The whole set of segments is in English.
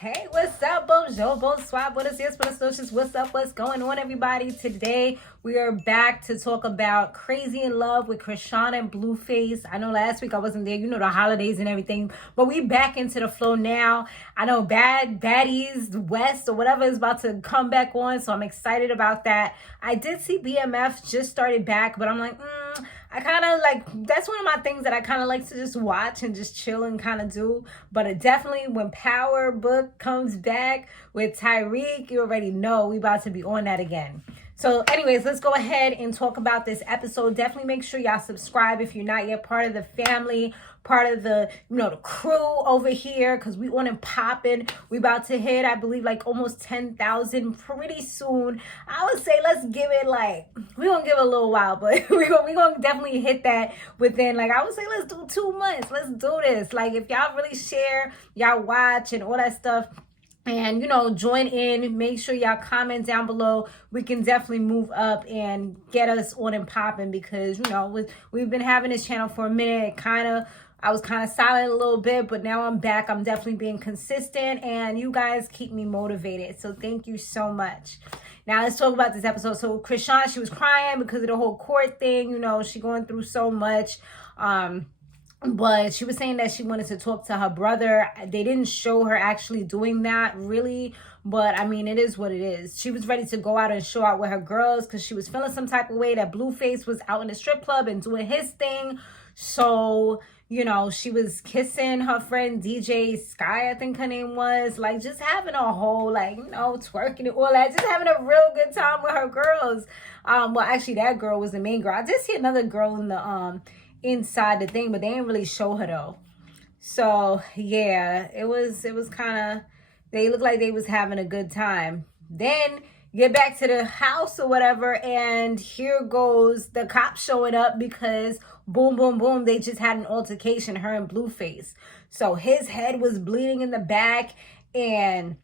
Hey, what's up, bonjour, bonsoir, buenos dias, buenas noches, what's up, what's going on, everybody? Today, we are back to talk about Crazy in Love with Chrisean and Blueface. I know last week I wasn't there, the holidays and everything, but we back into the flow now. I know Baddies, West, or whatever is about to come back on, so I'm excited about that. I did see BMF just started back, but I'm like, I kind of like, that's one of my things that I kind of like to just watch and just chill and kind of do. But it definitely, when Power Book comes back with Tyreek, you already know we about to be on that again. So anyways, let's go ahead and talk about this episode. Definitely make sure y'all subscribe if you're not yet part of the family, part of the, the crew over here, because we on and popping. We about to hit, I believe, like almost 10,000 pretty soon. I would say let's give it like, we're going to give it a little while, but we're going to definitely hit that within, like, I would say let's do 2 months. Let's do this. Like, if y'all really share, y'all watch and all that stuff, and, join in, make sure y'all comment down below. We can definitely move up and get us on and popping because, we've been having this channel for a minute. I was kind of silent a little bit, but now I'm back. I'm definitely being consistent, and you guys keep me motivated. So thank you so much. Now let's talk about this episode. So Chrisean, she was crying because of the whole court thing. She going through so much. But she was saying that she wanted to talk to her brother. They didn't show her actually doing that, really. But, I mean, it is what it is. She was ready to go out and show out with her girls because she was feeling some type of way that Blueface was out in the strip club and doing his thing. So, she was kissing her friend DJ Sky, I think her name was. Like, just having a whole, like, twerking and all that. Just having a real good time with her girls. Well, actually, that girl was the main girl. I did see another girl in the inside the thing, but they didn't really show her though. So yeah, it was kind of, they looked like they was having a good time. Then get back to the house or whatever, and here goes the cops showing up because boom, boom, boom, they just had an altercation, her and Blueface. So his head was bleeding in the back, and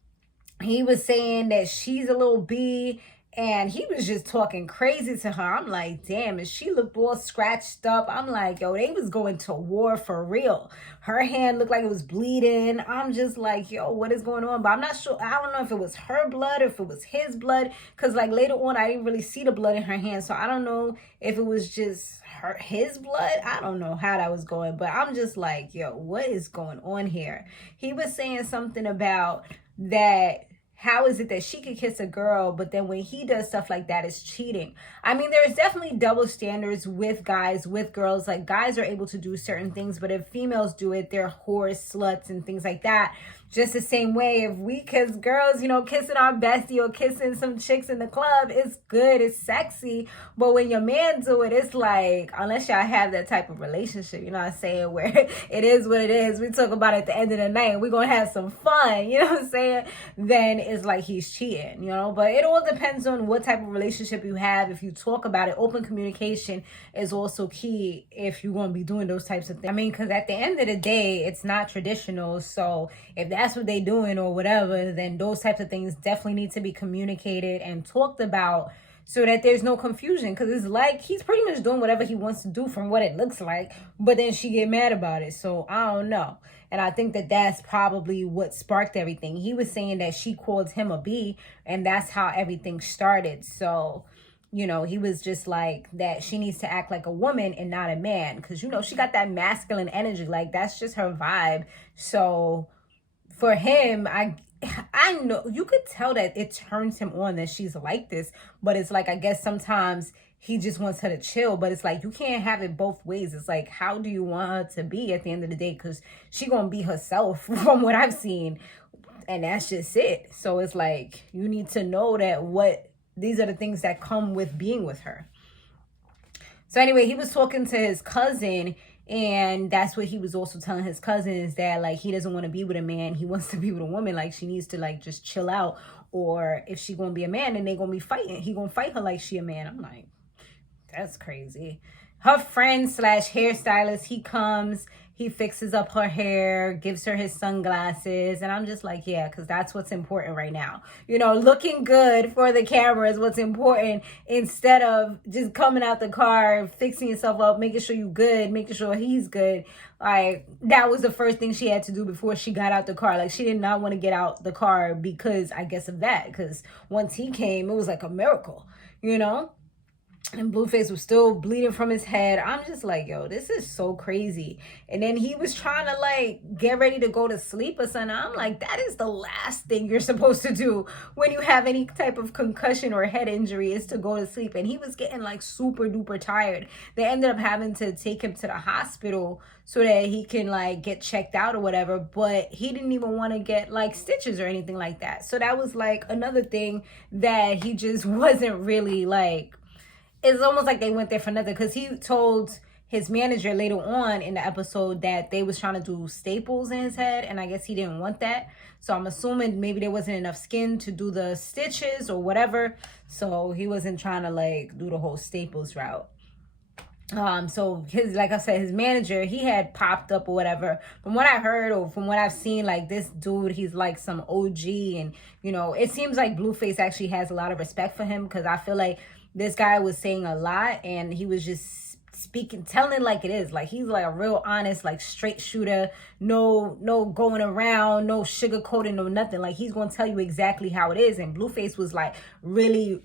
he was saying that she's a little bee. And he was just talking crazy to her. I'm like, damn, and she looked all scratched up. I'm like, yo, they was going to war for real. Her hand looked like it was bleeding. I'm just like, yo, what is going on? But I'm not sure. I don't know if it was her blood or if it was his blood. Because, like, later on, I didn't really see the blood in her hand. So I don't know if it was just his blood. I don't know how that was going. But I'm just like, yo, what is going on here? He was saying something about that. How is it that she could kiss a girl, but then when he does stuff like that, it's cheating? I mean, there's definitely double standards with guys, with girls. Like, guys are able to do certain things, but if females do it, they're whores, sluts, and things like that. Just the same way, if we kiss girls, kissing our bestie or kissing some chicks in the club, it's good, it's sexy. But when your man do it, it's like, unless y'all have that type of relationship, you know what I'm saying, where it is what it is, we talk about it at the end of the night, and we're going to have some fun, you know what I'm saying, then it's like he's cheating, But it all depends on what type of relationship you have. If you talk about it, open communication is also key if you're going to be doing those types of things. I mean, because at the end of the day, it's not traditional, so if that's what they doing or whatever, then those types of things definitely need to be communicated and talked about so that there's no confusion. Because it's like he's pretty much doing whatever he wants to do from what it looks like, but then she get mad about it. So I don't know. And I think that that's probably what sparked everything. He was saying that she called him a bee, and that's how everything started. So he was just like that she needs to act like a woman and not a man. Because, she got that masculine energy. Like, that's just her vibe. So for him, I know you could tell that it turns him on that she's like this. But it's like, I guess sometimes he just wants her to chill. But it's like, you can't have it both ways. It's like, how do you want her to be at the end of the day? Because she going to be herself from what I've seen. And that's just it. So it's like, you need to know that these are the things that come with being with her. So anyway, he was talking to his cousin, and that's what he was also telling his cousin, is that, like, he doesn't want to be with a man. He wants to be with a woman. Like, she needs to, like, just chill out. Or if she going to be a man, then they going to be fighting. He going to fight her like she a man. I'm like, that's crazy. Her friend / hairstylist, he comes he fixes up her hair, gives her his sunglasses. And I'm just like, yeah, because that's what's important right now. You know, looking good for the camera is what's important, instead of just coming out the car, fixing yourself up, making sure you good, making sure he's good. Like, that was the first thing she had to do before she got out the car. Like, she did not want to get out the car because, I guess, of that. Because once he came, it was like a miracle, you know? And Blueface was still bleeding from his head. I'm just like, yo, this is so crazy. And then he was trying to like get ready to go to sleep or something. I'm like, that is the last thing you're supposed to do when you have any type of concussion or head injury, is to go to sleep. And he was getting like super duper tired. They ended up having to take him to the hospital so that he can like get checked out or whatever. But he didn't even want to get like stitches or anything like that. So that was like another thing that he just wasn't really like. It's almost like they went there for nothing, because he told his manager later on in the episode that they was trying to do staples in his head, and I guess he didn't want that. So I'm assuming maybe there wasn't enough skin to do the stitches or whatever. So he wasn't trying to like do the whole staples route. So his, like I said, his manager, he had popped up or whatever. From what I heard or from what I've seen, like this dude, he's like some OG, and you know, it seems like Blueface actually has a lot of respect for him, because I feel like this guy was saying a lot, and he was just speaking, telling it like it is. Like, he's like a real honest, like straight shooter. No going around, no sugarcoating, no nothing. Like, he's going to tell you exactly how it is. And Blueface was like really,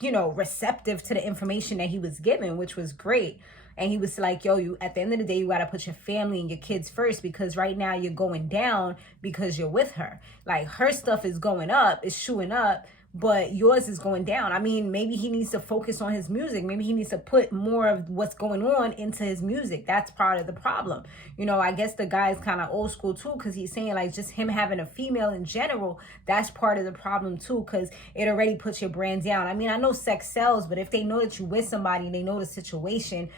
you know, receptive to the information that he was given, which was great. And he was like, yo, you, at the end of the day, you got to put your family and your kids first, because right now you're going down because you're with her. Like, her stuff is going up, is shooting up, but yours is going down. I mean, maybe he needs to focus on his music. Maybe he needs to put more of what's going on into his music. That's part of the problem. You know, I guess the guy's kind of old school too, because he's saying like just him having a female in general, that's part of the problem too, because it already puts your brand down. I mean, I know sex sells, but if they know that you're with somebody and they know the situation,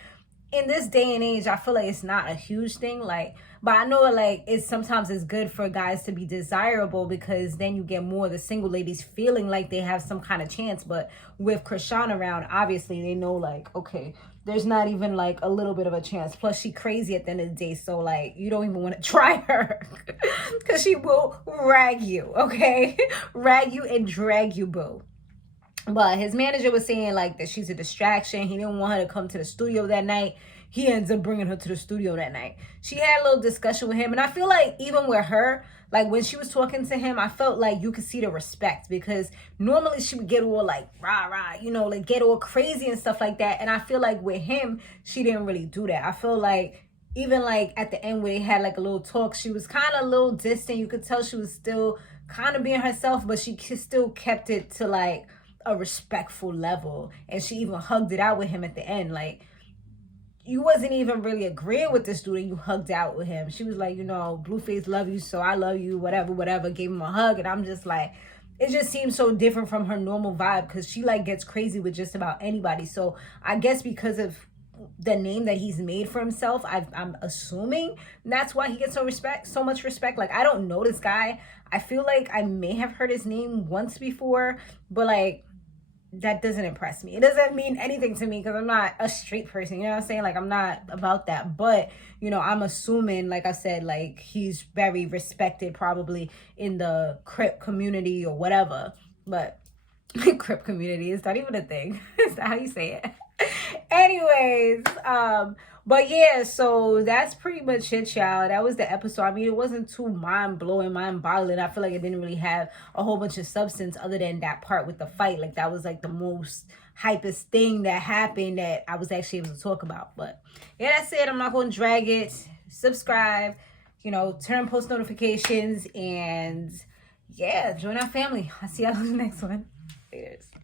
in this day and age, I feel like it's not a huge thing. Like, but I know like it's sometimes it's good for guys to be desirable, because then you get more of the single ladies feeling like they have some kind of chance. But with Chrisean around, obviously they know like, okay, there's not even like a little bit of a chance. Plus, she crazy at the end of the day, so like you don't even want to try her, because she will rag you, okay? Rag you and drag you, boo. But his manager was saying like that she's a distraction. He didn't want her to come to the studio that night. He ends up bringing her to the studio that night. She had a little discussion with him. And I feel like even with her, like when she was talking to him, I felt like you could see the respect, because normally she would get all like rah, rah, you know, like get all crazy and stuff like that. And I feel like with him, she didn't really do that. I feel like even like at the end where they had like a little talk, she was kind of a little distant. You could tell she was still kind of being herself, but she still kept it to like a respectful level. And she even hugged it out with him at the end. Like, you wasn't even really agreeing with this dude and you hugged out with him. She was like, you know, Blueface love you, so I love you, whatever, gave him a hug. And I'm just like, it just seems so different from her normal vibe, because she like gets crazy with just about anybody. So I guess because of the name that he's made for himself, I'm assuming that's why he gets so much respect. Like, I don't know this guy. I feel like I may have heard his name once before, but like, that doesn't impress me. It doesn't mean anything to me, because I'm not a straight person, you know what I'm saying? Like, I'm not about that. But, you know, I'm assuming, like I said, like, he's very respected probably in the Crip community or whatever. But Crip community, is that even a thing? Is that how you say it? Anyways, but yeah, so that's pretty much it, y'all. That was the episode. I mean, it wasn't too mind-blowing, mind-boggling. I feel like it didn't really have a whole bunch of substance other than that part with the fight. Like, that was like the most hypest thing that happened that I was actually able to talk about. But yeah, that's it. I'm not going to drag it. Subscribe, you know, turn on post notifications, and yeah, join our family. I'll see y'all in the next one.